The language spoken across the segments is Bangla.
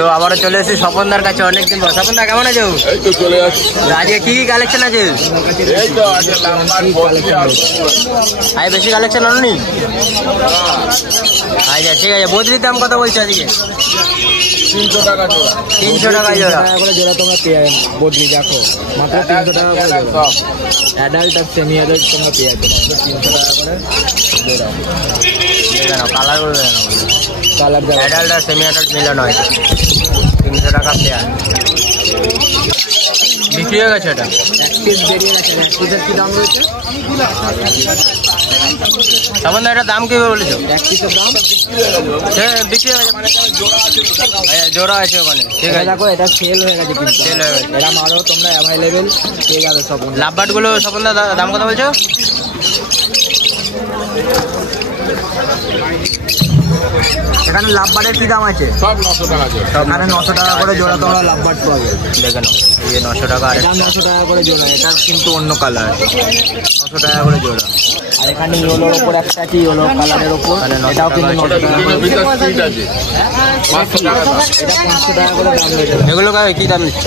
তো আবারও চলে এসেছি স্বপনদার কাছে অনেকদিন পর। স্বপনদা কেমন আছো? আজকে কি কি কালেকশন আছে? আজ বেশি কালেকশন আনুনি? আচ্ছা ঠিক আছে। বদলির দাম কত বলছো আজকে? 300 টাকা জোড়া। 300 টাকা জোড়া করে জোড়া তোমরা পেয়ে বদলি দেখো মাত্র 300 টাকা করে জোড়া। অ্যাডাল্ট আর সেমি অ্যাডাল্ট তোমরা পেয়ে যাবে 300 টাকা করে জোড়া। কেন কালার বলবে না? কালার অ্যাডাল্ট আর সেমি অ্যাডাল্ট মিলানো হয় 300 টাকা পেয়ার। বিক্রি হয়ে গেছে এটা? এক পিস বেরিয়ে গেছে। এক পিসের কি দাম রয়েছে? স্বপনদা এটার দাম কি বলেছো? এক পিসের দাম বিক্রি হয়ে গেছে। জোড়া আছে ওখানে। ঠিক আছে দেখো এটা সেল হয়ে গেছে কিন্তু সেল হয়ে গেছে। এরা আরও তোমরা অ্যাভেলেবেল পেয়ে যাবে সব। লাভবাট গুলো স্বপনদা দাম কত বলছো? এখানে লাভবাটের কি দাম আছে? সব 900 টাকা জোড়া। এখানে 900 টাকা করে জোড়া তোমরা লাভবাট পাবে। দেখে নাও এই 900 টাকা। আর এটা 900 টাকা করে জোড়া। এটা কিন্তু অন্য কালার 900 টাকা করে জোড়া। আর এখানে ইয়েলোর ওপর একটা আছে ইয়েলো কালারের ওপর এটাও কিন্তু 900 টাকা করে। এটা 500 টাকা করে দাম রয়েছে। এগুলো কি দাম নিচ্ছ?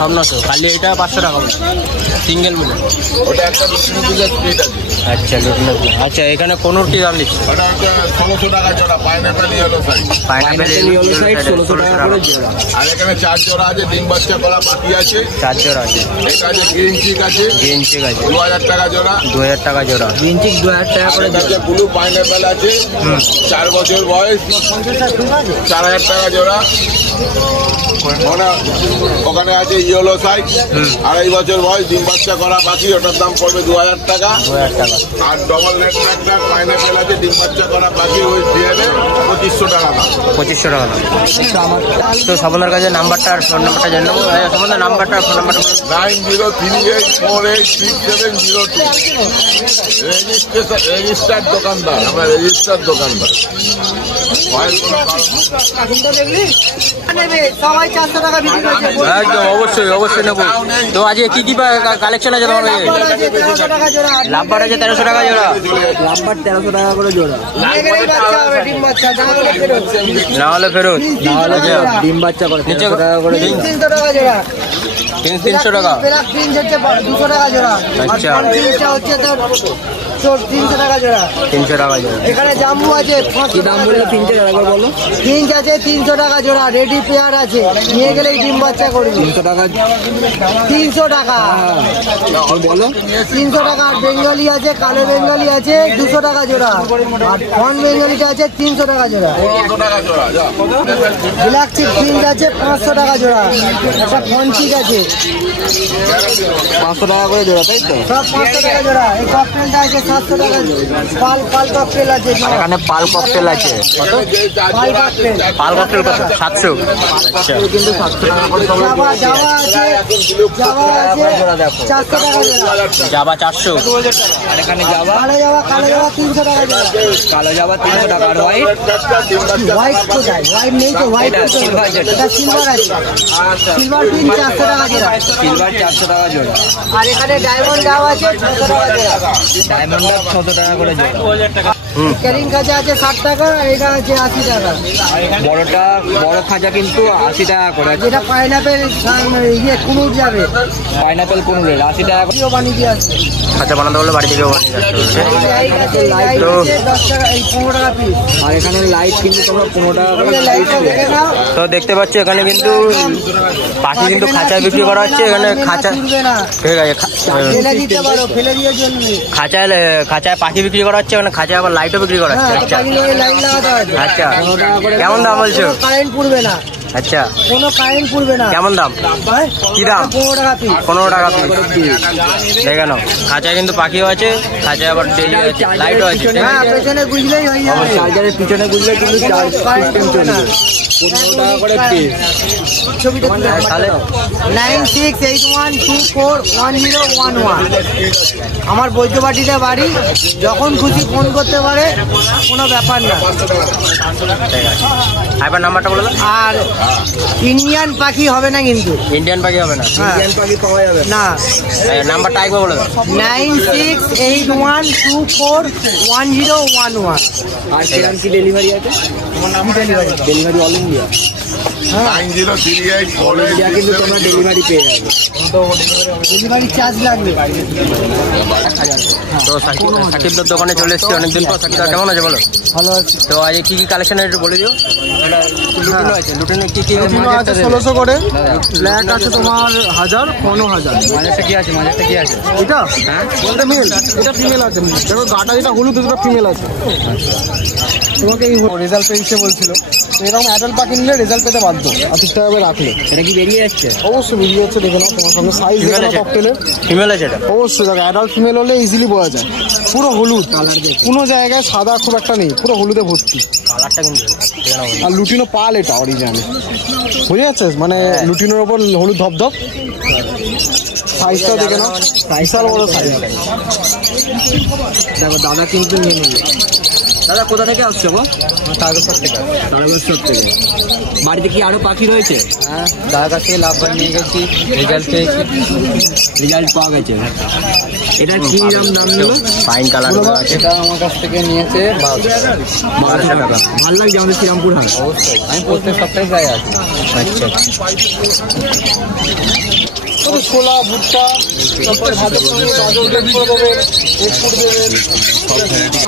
সব 900। খালি এটা 500 টাকা সিঙ্গেল মিলে। ওটা একটা লুটিনো পিসের স্পিড আছে। আচ্ছা লুটিনো। আচ্ছা এখানে কোনোর কি দাম নিচ্ছ? ওটা 1600 টাকা জোড়া। Pineapple yellow size. Pineapple yellow side 1600 টাকা করে জোড়া। আর এখানে 4 জোড়া আছে। ডিম বাচ্চা করা বাকি আছে। 4 জোড়া আছে। এটা আছে গ্রিন চিক আছে। গ্রিন চিক আছে 2000 টাকা জোড়া। 2000 টাকা জোড়া। গ্রিন চিক 2000 টাকা করে জোড়া। ব্লু পাইনাপল আছে 4 বছর বয়স 4000 টাকা জোড়া। ওখানে আছে ইয়েলো সাইজ 2.5 বছর বয়স ডিম বাচ্চা করা বাকি। ওটার দাম পড়বে 2000 টাকা। 2000 টাকা। আর ডবল নেট একটা পাইনাপল আছে ডিম বাচ্চা করা বাকি ওই ডিএনএ 2500 টাকা দাম। 2500 টাকা দাম। তো স্বপনদার কাছে নাম্বারটা আর ফোন নাম্বারটা জেনে নেবো। স্বপনদার নাম্বারটা আর ফোন নাম্বারটা 9038486702। রেজিস্টার্ড দোকানদার। আমরা রেজিস্টার্ড দোকানদার। একদম অবশ্যই অবশ্যই নেবো। তো আজকে কি কি কালেকশন আছে তোমার কাছে? লাভবাট আছে 1300 টাকা জোড়া। লাভবাট 1300 টাকা করে জোড়া। না হলে ফেরত। ডিম বাচ্চা করে 300 টাকা করে। 300 টাকা জোড়া। 300 টাকা। 200 টাকা জোড়া। আচ্ছা হচ্ছে তোর 300 টাকা জোড়া। 300 টাকা জোড়া। এখানে জাম্বু আছে। কি দাম বললো? 300 টাকা বলো। ফিঞ্চ আছে 300 টাকা জোড়া। রেডি পেয়ার আছে নিয়ে গেলেই ডিম বাচ্চা করবি। 300 টাকা। 300 টাকা বলো। 300 টাকা। আর বেঙ্গলি আছে কালো বেঙ্গলি আছে 200 টাকা জোড়া। আর ফন বেঙ্গলিটা আছে 300 টাকা জোড়া। ব্ল্যাক চিক ফিঞ্চ আছে 500 টাকা জোড়া। একটা ফন চিক আছে 500 টাকা করে জোড়া তাই তো? সব 500 টাকা জোড়া। এই ককটেলটা আছে 700 টাকা। পাল ককটেল আছে। এখানে পাল ককটেল আছে কত? পাল ককটেল। পাল ককটেল কত? 700। আচ্ছা কিন্তু 700 টাকা করে জাভা আছে। জাভা আছে 400 টাকা জোড়া। জাভা 400। আর এখানে যাবা কালো জাভা 300 টাকা জোড়া। কালো যাবা 300 টাকা। আর হোয়াইট হোয়াইট কোথায়? হোয়াইট নেই তো। হোয়াইট সিলভার যেটা। এটা সিলভার আছে। সিলভার পিন 400 টাকা জোড়া। সিলভার 400 টাকা জোড়া। আর এখানে ডায়মন্ড ডাব আছে 600 টাকা জোড়া। ডায়মন্ড 600 টাকা করে জোড়া। ক্যারিং কাঁচা আছে 60 টাকা। এটা আছে 80 টাকা। বড়টা বড় খাঁচা কিন্তু 80 টাকা করে। যেটা পাইনাপেল কুনুর যাবে। পাইনাপেল কোন রেট? 80 টাকা করে। বানিয়ে দিয়ে আসছে। আচ্ছা বানাতে বললে বাড়ি থেকে বানিয়ে যাচ্ছে। লাইট আছে 10 টাকা। এই 15 টাকা পিস। আর এখানে লাইট কিন্তু তোমরা 15 টাকা করে লাইটটা দেখে নাও। তো দেখতে পাচ্ছ এখানে কিন্তু পাখি কিন্তু খাঁচায় বিক্রি করা হচ্ছে। এখানে খাঁচা তুলবে না। ঠিক আছে ফেলে দিতে পারো। ফেলে দিয়ে জন্যে। খাঁচায় পাখি বিক্রি করা হচ্ছে। এখানে খাঁচায় আবার লাইটও বিক্রি করা হচ্ছে। আচ্ছা লাইট লাগাতে হবে। আচ্ছা কেমন দাম বলছো? কারেন্ট পুড়বে না। আচ্ছা কোনো কারেন্ট পুড়বে না। কেমন দাম? কি দাম? 15 টাকা পিস। 15 টাকা পিস। দেখে নাও খাঁচায় কিন্তু পাখিও আছে। খাঁচায় আবার লাইটও আছে। হ্যাঁ পেছনে গুজলেই হয়ে যাবে। চার্জারের পিছনে গুজলে কিন্তু চার্জ সিস্টেম চলবে। 15 টাকা করে পিস। ছবিটা তাহলে 9681241011। আমার বৈদ্যবাটিতে বাড়ি। যখন খুশি ফোন করতে পারে কোনো ব্যাপার না। ঠিক আছে। আইবার নাম্বারটা বলে দাও। আর ইন্ডিয়ান পাখি হবে না কিন্তু, ইন্ডিয়ান পাখি হবে না, ইন্ডিয়ান পাখি পাওয়া যাবে না। নাম্বারটা একবার বলে দাও। 9681211011। আর সেখানে কি ডেলিভারি আছে? তোমার নাম delivery all India. 9038 all India কিন্তু তোমরা ডেলিভারি পেয়ে যাবে। ডেলিভারি চার্জ লাগবে। তো সাকিবদার দোকানে চলে এসেছি অনেকদিন পর। সাকিবদা কেমন আছে বলো? ভালো আছে। তো আজ কি কি কালেকশন একটু বলে দিও। লুটিনো আছে, লুটিনে কি কি আছে? 1600 করে, ব্ল্যাক আছে তোমার 1000, 15,000। মাঝেরটা কি আছে? মাঝেরটা কি আছে? এটা এটা মেল, এটা ফিমেল আছে। দেখো গাটা যেটা হলুদ দুটো ফিমেল আছে। তোমাকে এই রেজাল্ট পেয়েছে বলছিল, এরকম অ্যাডাল্ট পাখি নিলে রেজাল্ট পেতে বাধ্য। 80 টাকা করে রাখলে এটা কি বেরিয়ে যাচ্ছে? অবশ্যই বেরিয়ে যাচ্ছে, দেখে নাও তোমার সঙ্গে সাইজ দেখে নাও ককটেলের। ফিমেল আছে এটা? অবশ্যই দেখো, অ্যাডাল্ট ফিমেল হলে ইজিলি বোঝা যায়। পুরো হলুদ কালার, কোনো জায়গায় সাদা খুব একটা নেই, পুরো হলুদে ভর্তি। কালারটা কিন্তু আর লুটিনো পাল এটা অরিজিনালি, বুঝে যাচ্ছে মানে লুটিনোর ওপর হলুদ ধপধপ। সাইজটাও দেখে নাও, বিশাল বড় সাইজ। দেখো দাদা কিন্তু নিয়ে নিল। দাদা কোথা থেকে আসছো গো? তারকেশ্বর থেকে। তারকেশ্বর থেকে। বাড়িতে কি আরো পাখি রয়েছে? হ্যাঁ, দাদার কাছ থেকে লাভবান নিয়ে গেছি, রেজাল্ট পেয়েছি। রেজাল্ট পাওয়া গেছে। এটা কি দাম নিল? ফাইন কালার আছে। এটা আমার কাছ থেকে নিয়েছে 1200 টাকা। ভালো লাগছে আমাদের শ্রীরামপুর হাট। অবশ্যই, আমি প্রত্যেক সপ্তাহে যাই আছি। আচ্ছা, ছোলা ভুট্টা, তারপরে ভাতের সঙ্গে গাজর বের করে দেবেন, এক্সপোর্ট দেবেন।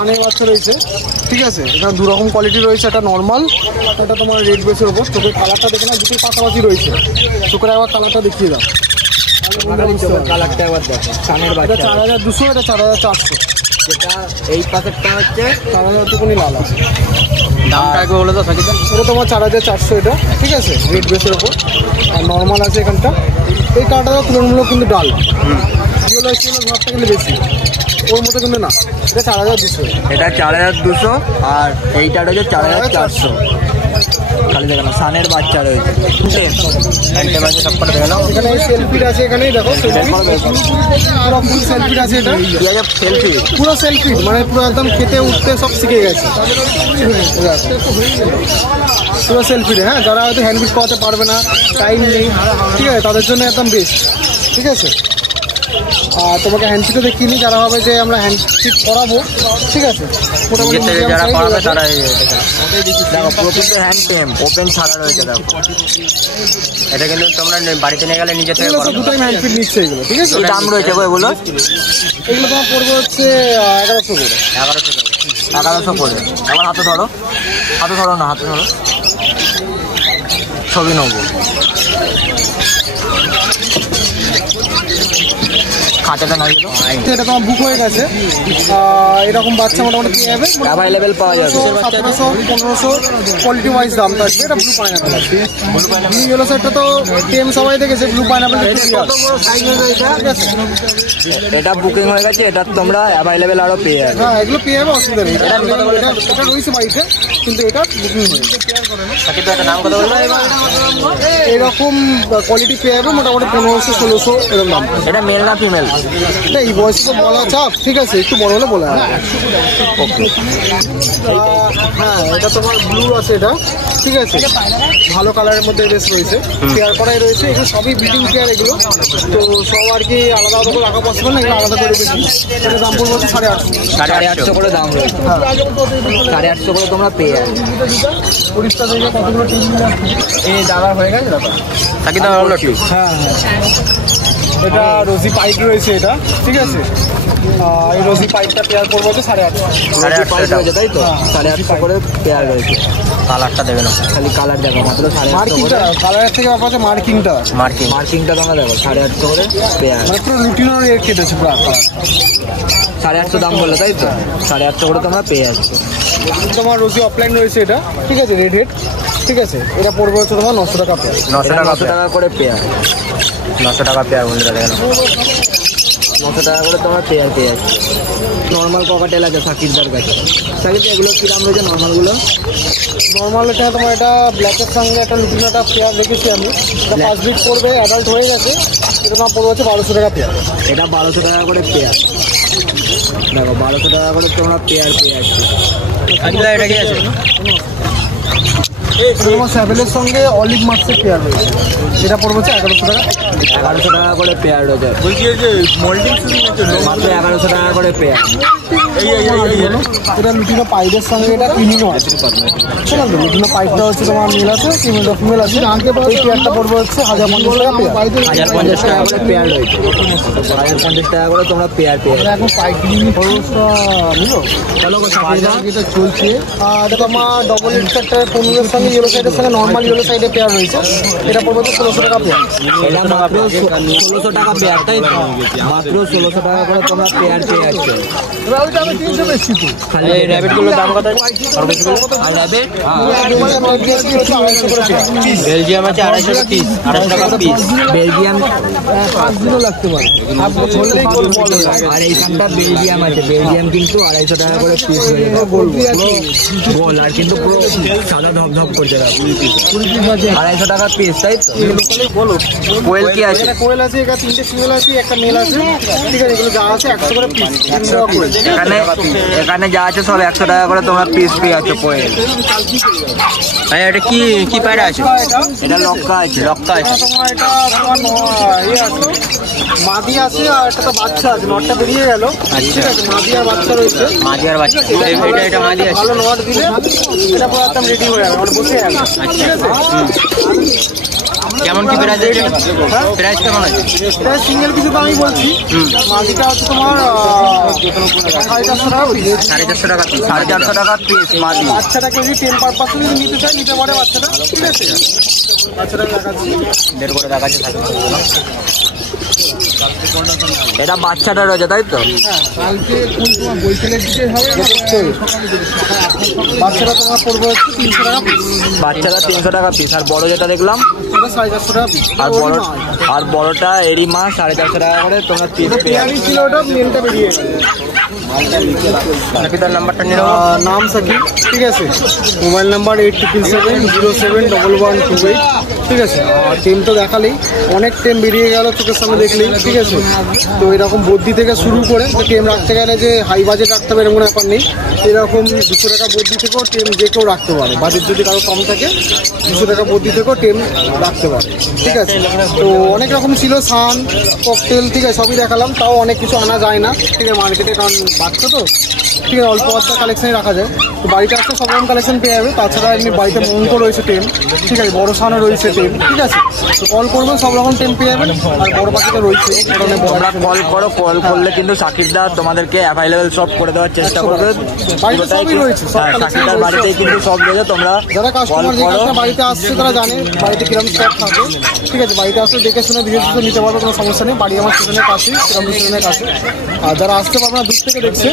অনেক বাচ্চা রয়েছে, ঠিক আছে। এখানে দু রকম কোয়ালিটি রয়েছে, একটা নর্মাল, একটা তোমার রেড বেসের ওপর। চোখের কালারটা দেখে না, দুটোই পাশাপাশি রয়েছে। চোখের একবার কালারটা দেখিয়ে দাও। কালারটা একবার দেখো। সানের এটা বাচ্চা। 4200, এটা 4400। যেটা এই পাশেরটা হচ্ছে 4000 টুকুনি লাল আছে। দামটা একবার বলে দাও সাকিবদা। এটা তোমার 4400, এটা ঠিক আছে, রেড বেসের ওপর। আর নর্মাল আছে এখানটা। এই কালারটা তুলনামূলক কিন্তু ডাল, ইয়েলো ভাবটা কিন্তু বেশি, ওর মতো কিন্তু না। এটা 4200। এটা 4200 আর এইটা রয়েছে 4400। খালি দেখো না, সানের বাচ্চা রয়েছে। হ্যান্ডে বাজে সব করে দেখে নাও। এখানে সেলফিট আছে, এখানেই দেখো সেলফি, পুরো ফুল সেলফিট আছে। এটা সেলফি পুরো সেলফিট, মানে পুরো একদম খেতে উঠতে সব শিখে গেছে পুরো সেলফিট। হ্যাঁ, যারা হয়তো হ্যান্ডফিট করাতে পারবে না, টাইম নেই, ঠিক আছে, তাদের জন্য একদম বেস্ট, ঠিক আছে। আর তোমাকে হ্যান্ডফিটও দেখিয়ে নিই, যারা হবে যে আমরা হ্যান্ডফিট করাবো, ঠিক আছে। মোটামুটি নিজের থেকে medium যারা size করাবে আছে। তারা দেখো, পুরো কিন্তু হ্যান্ড টেম ওপেন ছাড়া রয়েছে। দেখো এটা কিন্তু তোমরা বাড়িতে নিয়ে গেলে নিজে থেকে এগুলো করো। সব দুটাই হ্যান্ডফিট নিচ্ছে এগুলো, ঠিক আছে। কি দাম রয়েছে গো এগুলো? এগুলো তোমার পড়বে হচ্ছে 1100 করে। 1100 টাকা। 1100 করে। আমার হাতে ধরো, হাতে ধরো না, হাতে ধরো, ছবি নেবো। খাঁচাটা নাই তো এটা তোমার বুক হয়ে গেছে। এরকম বাচ্চা মোটামুটি পেয়ে যাবে, অ্যাভেলেবেল পাওয়া যাবে। 1700 1500 কোয়ালিটি ওয়াইজ দাম থাকবে। এটা ব্লু পাইনাপেল আছে। ব্লু ইয়েলো সেটটা তো টেম সবাই দেখেছে, ব্লু পাইনাপেল ঠিক আছে। এটা বুকিং হয়ে গেছে, এটা তোমরা অ্যাভেলেবেল আরো পেয়ে যাবে। হ্যাঁ, এগুলো পেয়ে যাবে, অসুবিধা নেই। এটা রয়েছে বাড়িতে, কিন্তু এটা বুকিং হয়ে সাকিবদা একটা নাম কথা বললো। এরকম কোয়ালিটি পেয়ে যাবে মোটামুটি 1500 1600 এরকম দাম। এটা মেল না ফিমেল? এটা এই বয়সে তো বলা চাপ, ঠিক আছে, একটু বড় হলে বলা হবে। হ্যাঁ, এটা তোমার ব্লু আছে, এটা ঠিক আছে, ভালো কালারের মধ্যে বেশ রয়েছে, পেয়ার করাই রয়েছে। এগুলো সবই ব্রিডিং পেয়ার এগুলো, তো সব আর কি আলাদা আলাদা করে রাখা পসিবল না, এগুলো আলাদা করে বেশি। এটা দাম পড়বে হচ্ছে 850। 850 করে দাম রয়েছে। 850 করে তোমরা পেয়ে যাবে। পরিষ্কার জায়গায় কতগুলো টিম এই দাদা হয়ে গেছে দাদা। সাকিবদা বললো একটু। হ্যাঁ, এটা রোজি পাইপ রয়েছে, এটা ঠিক আছে। এই রোজি পাইপটা পেয়ার করবো হচ্ছে 850। 850 টাকা। তাই তো 850 করে পেয়ার রয়েছে। কালারটা দেবে না, খালি কালার দেখো, মাত্র 850 মার্কিংটা করে। কালারের থেকে ব্যাপার আছে মার্কিংটা, মার্কিং। মার্কিংটা তোমরা দেখো, 850 করে পেয়ার। মানে পুরো রুটিনের রেট কেটেছে পুরো কালার। 850 দাম বললো তাই তো? 850 করে তোমরা পেয়ে যাচ্ছ। তোমার রোজি অফলাইন রয়েছে, এটা ঠিক আছে, রেড রেড, ঠিক আছে। এটা পড়বে হচ্ছে তোমার 900 টাকা পেয়ার। 900 টাকা 900 টাকা করে পেয়ার। 900 টাকা পেয়ার বন্ধুরা দেখেন। 900 টাকা করে তোমরা পেয়ার পেয়ে যাচ্ছ। নর্মাল ককাটেল আছে সাকিবদার কাছে। সাকিব এগুলো কি দাম রয়েছে নর্মালগুলো? নর্মাল এটা তোমার, এটা ব্ল্যাকের সঙ্গে একটা লুটিনোটা পেয়ার রেখেছি আমি। এটা 5 বিট পড়বে, অ্যাডাল্ট হয়ে গেছে। এটা তোমার পড়বে হচ্ছে 1200 টাকা পেয়ার। এটা 1200 টাকা করে পেয়ার। দেখো 1200 টাকা করে তোমরা পেয়ার পেয়ে যাচ্ছ। সাকিবদা এটা কি আছে? তোমার স্যাভেলের সঙ্গে অলিভ মার্কসের পেয়ার রয়েছে, এটা পড়বে হচ্ছে 1100 টাকা। 1100 টাকা করে পেয়ার রয়েছে। বলছি যে মোল্ডিং মাত্র 1100 টাকা করে পেয়ার। এটা লুটিনো পাইপের সঙ্গে এটা ক্লিনিংও আছে, ঠিক আছে। লুটিনো পাইপটা হচ্ছে তোমার মেল আছে, ফিমেল আছে। এই পেয়ারটা পড়বে হচ্ছে 1050 টাকা পেয়ার। 1050 টাকা করে পেয়ার রয়েছে, 1050 টাকা করে তোমরা পেয়ার পেয়ে। এখন পাইকারি খরচটা নিল এটা চলছে। দেখো আমার ডবল একটা পনেরোর সঙ্গে ইয়েলো সাইডের সঙ্গে নর্মাল ইয়েলো সাইডে পেয়ার রয়েছে, এটা পড়বে হচ্ছে 1600 টাকা পেয়ার। এটা মাত্র 1600 টাকা পেয়ার, তাই তো? মাত্র 1600 টাকা করে তোমরা পেয়ার পেয়ে আসছো। আমি 300 বেশি তো। খালি এই র্যাবিটগুলোর দাম কত আছে? আর র্যাবিট বেলজিয়াম আছে 250 টাকা পিস, 250 টাকা পিস। বেলজিয়াম 5 দিনও লাগতে পারে। আর এইখানটা বেলজিয়াম আছে, বেলজিয়াম কিন্তু 250 টাকা করে পিস হয়ে যাবে। গোল আর কিন্তু পুরো সাদা ধপধপ করছে, 250 টাকা পিস, তাই তো? বলো কোয়েল কি আছে? এটা কোয়েল আছে, এটা 3টে ফিমেল আছে, একটা মেল আছে, ঠিক আছে। এগুলো যা আছে 100 করে পিস। এখানে যা আছে সব 100 টাকা করে তোমরা পিস পেয়ে যাচ্ছ কোয়েল। ভাই এটা কি কি পায়রা আছে? এটা লক্কা আছে, লক্কা আছে। তোমার এটা তোমার ইয়ে আছে, মাদি আছে, আর একটা তো বাচ্চা আছে, নটটা বেরিয়ে গেল, ঠিক আছে। মাদি আর বাচ্চা রয়েছে, মাঝি আর বাচ্চা। এটা মাঝি আছে। ভালো নট দিলে এটা পুরো একদম রেডি হয়ে যাবে, মানে বসে যাবে, ঠিক আছে। কেমন কি প্রাইস আছে? প্রাইস কেমন আছে? এটা সিঙ্গেল কিছু তো আমি বলছি, মাদিটা হচ্ছে তোমার 450 টাকা পিস। 450 টাকা পিস। 450 টাকা পিস মাদি। বাচ্চাটাকে যদি টেম পারপাস নিতে চাই নিতে পারে বাচ্চাটা, ঠিক আছে। বাচ্চাটা দেখাচ্ছি, বের করে দেখাচ্ছে। এটা বাচ্চাটা রয়েছে, তাই তো? কালকে কোন তোমার বইতেলের দিকে হবে, বাচ্চাটা তোমার পড়বে হচ্ছে 300 টাকা পিস। বাচ্চাটা 300 টাকা পিস। আর বড় যেটা দেখলাম এটা 450 টাকা পিস। আর বড়টা এরি মা 450 টাকা করে তোমরা পিস পেয়ে। পেয়ারি ছিল, ওটা মেলটা বেরিয়ে গেছে। সাকিদার নাম্বারটা নিয়ে নেবো। নাম সাকিব, ঠিক আছে। মোবাইল নাম্বার 8777071128, ঠিক আছে। আর টেম তো দেখালেই, অনেক টেম বেরিয়ে গেল চোখের সামনে দেখলেই, ঠিক আছে। তো এরকম বদ্যি থেকে শুরু করে টেম রাখতে গেলে যে হাই বাজেট রাখতে হবে এরকম ব্যাপার নেই। এরকম 200 টাকা বদ্যি থেকেও টেম যে কেউ রাখতে পারে। বাজেট যদি কারো কম থাকে 200 টাকা বদ্যি থেকেও টেম রাখতে পারে, ঠিক আছে। তো অনেক রকম ছিল, সান ককটেল, ঠিক আছে, সবই দেখালাম। তাও অনেক কিছু আনা যায় না, ঠিক আছে, মার্কেটে, কারণ বাচ্চা তো, ঠিক আছে, অল্প অল্প কালেকশানে রাখা যায়। তো বাড়িতে আসলে সব রকম কালেকশন পেয়ে যাবে। তাছাড়া এমনি বাড়িতে মঙ্ক রয়েছে টেম, ঠিক আছে, বড় সানও রয়েছে টেম, ঠিক আছে। তো কল করবেন, সব রকম টেম পেয়ে যাবেন। আর বড় পাখিটা রয়েছে, তোমরা কল করো, কল করলে কিন্তু সাকিবদা তোমাদেরকে অ্যাভেলেবেল সব করে দেওয়ার চেষ্টা করবে। বাড়িতে সবই রয়েছে, সব সাকিবদার বাড়িতেই কিন্তু সব রয়েছে। তোমরা যারা কাস্টমার যে কাস্টমার বাড়িতে আসছে তারা জানে বাড়িতে কিরকম স্টক থাকে, ঠিক আছে। বাড়িতে আসলে দেখে শুনে ধীরে ধীরে নিতে পারবে, কোনো সমস্যা নেই। বাড়ি আমার স্টেশনের কাছে, কিরকম স্টেশনের কাছে। আর যারা আসতে পারবে না, দূর থেকে দেখছে,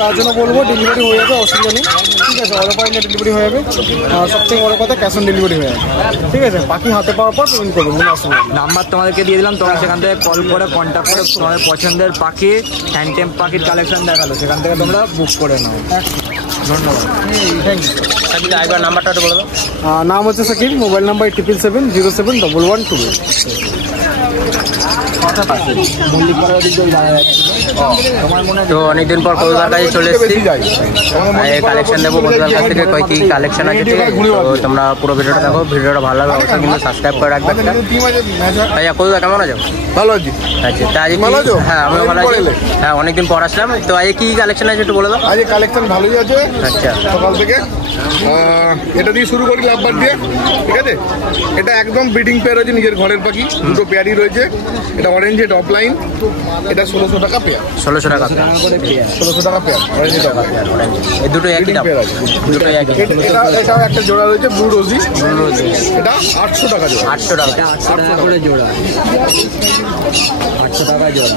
তার জন্য বলবো ডেলিভারি হয়ে যাবে, অসুবিধা নেই, ঠিক আছে। অল ওভার ইন্ডিয়া ডেলিভারি হয়ে যাবে। আর সবথেকে বড় কথা, ক্যাশ অন ডেলিভারি হয়ে যাবে, ঠিক আছে। বাকি হাতে পাওয়ার পর পেমেন্ট করবেন, কোনো অসুবিধা নেই। নাম্বার তোমাদেরকে দিয়ে দিলাম, তোমরা সেখান থেকে কল করে কন্ট্যাক্ট করে তোমাদের পছন্দের পাখি, হ্যান্ডটেম পাখির কালেকশন দেখালো, সেখান থেকে তোমরা বুক করে নাও। ধন্যবাদ, থ্যাংক ইউ। সাকিদা একবার নাম্বারটা তো বলে দাও। নাম হচ্ছে সাকিব, মোবাইল নাম্বার 777071128। তো অনেকদিন পর কবিতার কাছে চলে এসেছি, কালেকশন দেবো কবিতার কাছ থেকে। কী কালেকশন আছে, ঠিক আছে। তো তোমরা পুরো ভিডিওটা দেখো, ভিডিওটা ভালো লাগে অবশ্যই কিন্তু সাবস্ক্রাইব করে রাখবে। ভাইয়া কবিতা কেমন আছো? ভালো আছি। আচ্ছা, তা আজকে হ্যাঁ আমিও ভালো আছি। হ্যাঁ অনেকদিন পর আসলাম। তো আজকে কী কালেকশন আছে একটু বলে দাও। আজ কালেকশন ভালোই আছে। আচ্ছা, সকাল থেকে এটা দিয়ে শুরু করি, লাভবার দিয়ে, ঠিক আছে। এটা একদম ব্রিডিং পেয়ার রয়েছে, নিজের ঘরের পাখি, দুটো পেয়ারই রয়েছে। এটা অরেঞ্জ, এটা অফলাইন, এটা 1600 টাকা পেয়ার। 1600 টাকা। 1600 টাকা পেয়ার, অরেঞ্জ টাকা পেয়ার। এই দুটো একই দাম, পেয়ার আছে, দুটো একই। এটা একটা জোড়া রয়েছে ব্লু রোজি, এটা 800 টাকা জোড়া। 800 টাকা। 800 টাকা করে জোড়া, 800 টাকা জোড়া।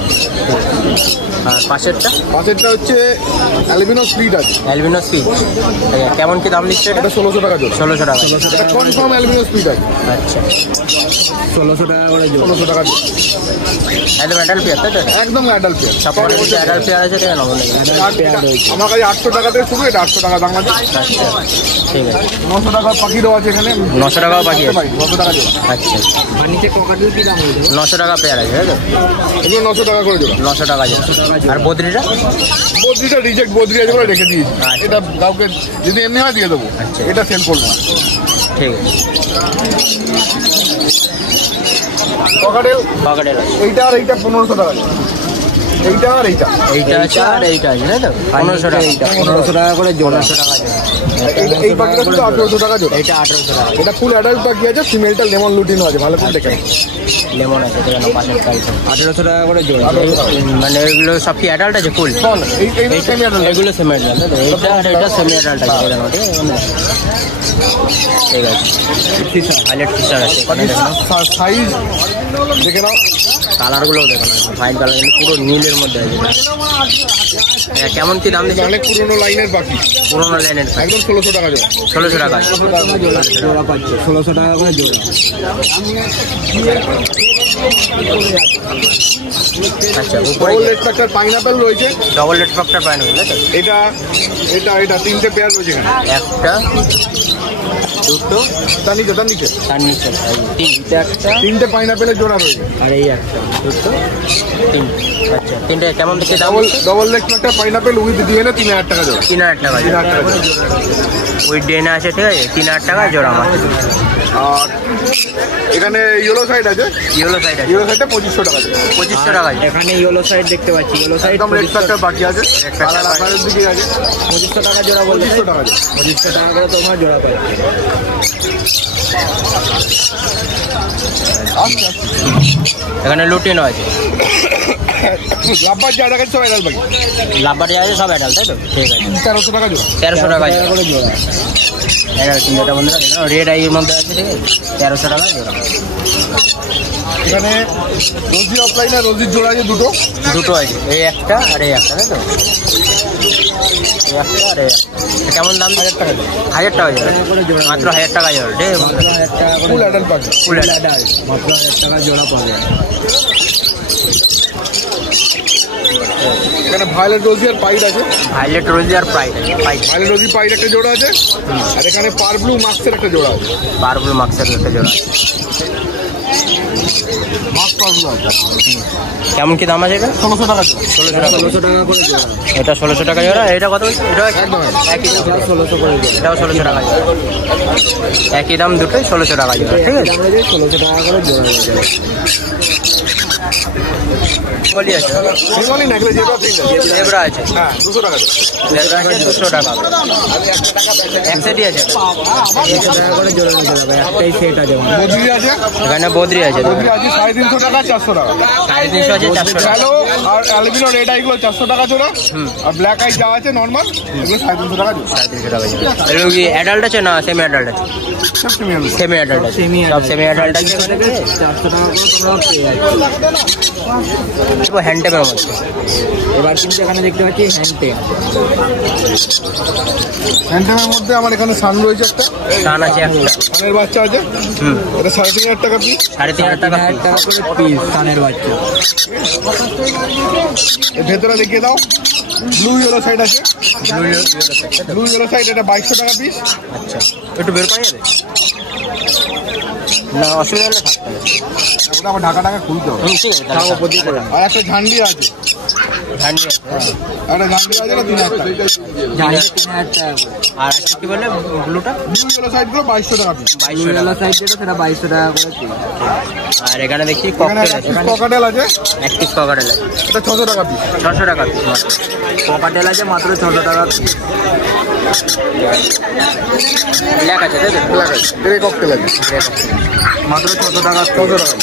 আর পাশেরটা পাশেরটা হচ্ছে অ্যালবিনো স্প্লিট আছে, অ্যালবিনো স্পিচ। কেমন কি দাম নিচ্ছে এটা? এটা 1600 টাকা জোড়া। 1600 টাকা। এটা কনফার্ম অ্যালবিনো স্প্লিট আছে। আচ্ছা, 1600 টাকা করে জোড়া। 1600 টাকা জোড়া, একদম অ্যাডাল্ট পেয়ার তাই তো? একদম অ্যাডাল্ট পেয়ার। সব অ্যাডাল্ট পেয়ার আছে, কেন নেবো নাকি? আমার কাছে 800 টাকা থেকে শুরু, এটা 800 টাকা দাম আছে। আচ্ছা ঠিক আছে। 900 টাকার পাখিরও আছে এখানে, 900 টাকাও পাখি আছে। 900 টাকা জোড়া। আচ্ছা, আর নিচে ককাটেল কি দাম হয়েছে? 900 টাকা পেয়ার আছে তাই তো? এগুলো 900 টাকা করে জোড়া। 900 টাকা জোড়া। আর বদ্রিটা? বদ্রিটা রিজেক্ট, বদ্রি আছে বলে রেখে দিয়েছি। এটা কাউকে যদি এমনি হয় দিয়ে দেবো, আচ্ছা। এটা সেল করবো না। ঠিক আছে। ককাটেল পকেটেল আছে, এইটা আর এইটা 1500 টাকা জোড়া। এইটা আর এইটা এইটা আছে আর এইটা আছে, তাই তো? 1500 টাকা। 1500 টাকা করে জোড়া। 1500 টাকা জোড়া। এই পাখিটা শুধু 1800 টাকা জোড়া। এইটা 1800 টাকা। এটা ফুল অ্যাডাল্ট পাখি আছে, ফিমেলটা লেমন লুটিনো আছে, ভালো করে দেখে। লেমন আছে, দেখেন পাশের প্রাইস 1800 টাকা করে জোড়া। মানে এগুলো সব কি অ্যাডাল্ট আছে ফুল? এই সেমি অ্যাডাল্ট। এগুলো সেমি অ্যাডাল্ট, তাই তো? এইটা আর এটা সেমি অ্যাডাল্ট আছে, দেখেন ওটা। ঠিক আছে, হাইলাইট ফিচার আছে এখানে, দেখেন সাইজ দেখে নাও। কালারগুলোও দেখেন, ফাইন কালার, কিন্তু পুরো নীলের মধ্যে আছে। হ্যাঁ, কেমন কি দাম দিচ্ছে? অনেক পুরোনো লাইনের পাখি, পুরোনো লাইনের একদম 1600 টাকা জোড়া। 1600 টাকা। জোড়া পাচ্ছে 1600 টাকা করে জোড়া। আচ্ছা, উপরে ডবল রেড ফ্যাক্টর পাইনাপেল রয়েছে। ডবল রেড ফ্যাক্টর পায় না, তাই তো? এটা এটা এটা তিনটে পেয়ার রয়েছে এখানে। একটা, দুটো, তার নিচে তার নিচে তিনটে, একটা তিনটে পাইনাপেলের জোড়া রয়েছে। আর এই একটা, দুটো, তিনটে। আচ্ছা, তিনটে কেমন দিচ্ছে দাম? Double red factor pineapple with DNA 3000 টাকা জোড়া। 3000 টাকা। 3000 টাকা জোড়া। ওই ডেনে আছে, ঠিক আছে, 3000 টাকা জোড়া মাত্র। আর এখানে ইয়েলো সাইড আছে, ইয়েলো সাইড আছে, ইয়েলো সাইডটা 2500 টাকা জোড়া। 2500 টাকা। এখানে ইয়েলো সাইড দেখতে পাচ্ছি, ইয়েলো সাইড একদম রেড ফ্যাক্টর বাকি আছে, কালার আপনাদের দিকে আছে। 2500 টাকা জোড়া বলতে। 2500 টাকা জোড়া। 2500 টাকা করে তোমার জোড়া পাচ্ছে। আচ্ছা, এখানে লুটিনো আছে, লাভবার যা টাকা সব অ্যাডাল্ট বাকি। লাভবারি আছে, সব অ্যাডাল্ট, তাই তো? ঠিক আছে, 1300 টাকা জোড়া। 1300 টাকা জোড়া। করে জোড়া। অ্যাডাল্ট যেটা বন্ধুরা দেখেন, রেড আইয়ের মধ্যে আছে, ঠিক আছে, 1300 টাকা জোড়া। এখানে রোজি অফলাইনে রোজির জোড়া আছে দুটো। দুটো আছে, এই একটা আর এই একটা, তাই তো? এই একটা আর এই একটা। কেমন দাম? 1000 টাকা জোড়া। 1000 টাকা জোড়া, মাত্র 1000 টাকা জোড়া। ঠিক আছে, 1000 টাকা করে ফুল অ্যাডাল্ট পাখি। ফুল অ্যাডাল্ট মাত্র 1000 টাকা জোড়া পাবে। এখানে ভায়োলেট রোজি আর পাইড আছে। হাইলাইট রোজি আর প্রাইড আছে, প্রাইড ভায়োলেট রোজি পাইড একটা জোড়া আছে। আর এখানে পার ব্লু মাস্কের একটা জোড়া আছে। পারবুল মাক্সের একটা জোড়া আছে। মাস্ক পার ব্লু আছে। কেমন কি দাম আছে এটা? 1600 টাকা জোড়া। 1600 টাকা। 1600 টাকা করে জোড়া। এটা 1600 টাকা জোড়া। এটা কত বলছে? এটা একদম একই দাম। 1600 করে জোড়া। এটাও 1600 টাকা জোড়া। একই দাম, দুটোই 1600 টাকা জোড়া। ঠিক আছে, আমরা যে 1600 টাকা করে জোড়া হয়ে যাবে। বলি আছে, বেঙ্গলি নেকলেস যেটা আছে। জেব্রা আছে, হ্যাঁ 200 টাকা জোড়া। জেব্রা আছে 200 টাকা। এক সেটই আছে, 100 টাকা করে জোড়া নিতে যাবে। একটাই সেট আছে আমার। বদ্রি আছে। এখানে বদ্রি আছে, বদ্রি আছে 350 টাকা 400 টাকা। 350 আছে, 400 টাকা। হ্যালো আর অ্যালবিনো রেড আইগুলো 400 টাকা জোড়া। আর ব্ল্যাক আই যা আছে নর্মাল এগুলো 350 টাকা জোড়া। 350 টাকা জোড়া। এগুলো কি অ্যাডাল্ট আছে না সেমি অ্যাডাল্ট আছে? সব প্রিমিয়াম। সেমি অ্যাডাল্ট আছে, সব সেমি অ্যাডাল্ট আছে। 400 টাকা করে তোমরা পেয়ে যাচ্ছ। হ্যান্ড টেপের মধ্যে। এবার কিন্তু এখানে দেখতে পাচ্ছি হ্যান্ডটেম। হ্যান্ডটেমের মধ্যে আমার এখানে সান রয়েছে একটা। সান আছে একটা, সানের বাচ্চা আছে। এটা 3500 টাকা পিস। 3500 টাকা। 3000 টাকা করে পিস কানের বাচ্চা। এর ভেতরে দেখিয়ে দাও। ব্লু ইয়েলো সাইড আছে। ব্লু ইয়েলো সাইড এটা 2200 টাকা পিস। আচ্ছা, একটু বের করা যাবে না? অসুবিধা হলে থাকতে হবে। ওটা আবার ঢাকা ঢাকা খুলতে হবে। ঠিক আছে, তাহলে প্রতি করে আর একটা ঝান্ডি আছে। ঝান্ডি আছে। একটা ঝান্ডি আছে না 3000 টাকা। জানি 3000 টাকা করে। আর একটা কি বলে ব্লুটা? ব্লু ইয়েলো সাইড গুলো 2200 টাকা পিস। 2200 টাকা। ইয়েলো সাইড যেটা সেটা 2200 টাকা করে পিস। আর এখানে দেখছি এখানে ককটেল আছে, ককাটেল আছে। এক পিস ককটেল আছে, এটা 600 টাকা পিস। 600 টাকা পিস মাত্র। ককাটেল আছে মাত্র 600 টাকা পিস। ব্ল্যাক আছে, তাই তো? ব্ল্যাক আছে। গ্রে ককটেল আছে। মাত্র 600 টাকা 600 টাকা।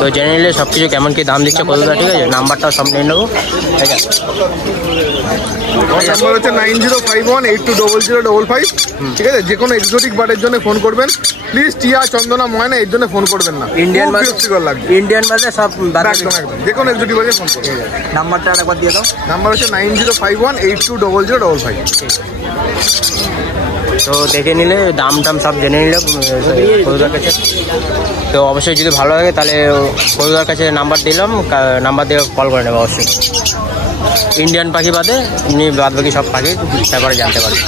তো জেনে নিলে সব কিছু কেমন কি দাম দিচ্ছে কতটা। ঠিক আছে, নাম্বারটাও সব নিয়ে নেবো। ঠিক আছে, আমার নাম্বার হচ্ছে 9051820055। ঠিক আছে, যে কোনো এক্সোটিক বার্ডের জন্য ফোন করবেন প্লিজ। টিয়া, চন্দনা, ময়না এর জন্য ফোন করবেন না। ইন্ডিয়ান খুব মাছ, বিরক্তিকর লাগবে। ইন্ডিয়ান মাঝে সব একদম একদম যে কোনো এক্সোটিক বার্ডে ফোন করবেন। নাম্বারটা আরেকবার দিয়ে দাও। নাম্বার হচ্ছে 9051820055। তো দেখে নিলে দাম টাম সব জেনে নিলে কৌদার কাছে। তো অবশ্যই যদি ভালো লাগে তাহলে কৌদার কাছে নাম্বার দিলাম, নাম্বার দিয়ে কল করে নেবে অবশ্যই। ইন্ডিয়ান পাখি বাদে এমনি বাদ বাকি সব পাখি ব্যাপারে জানতে পারবে।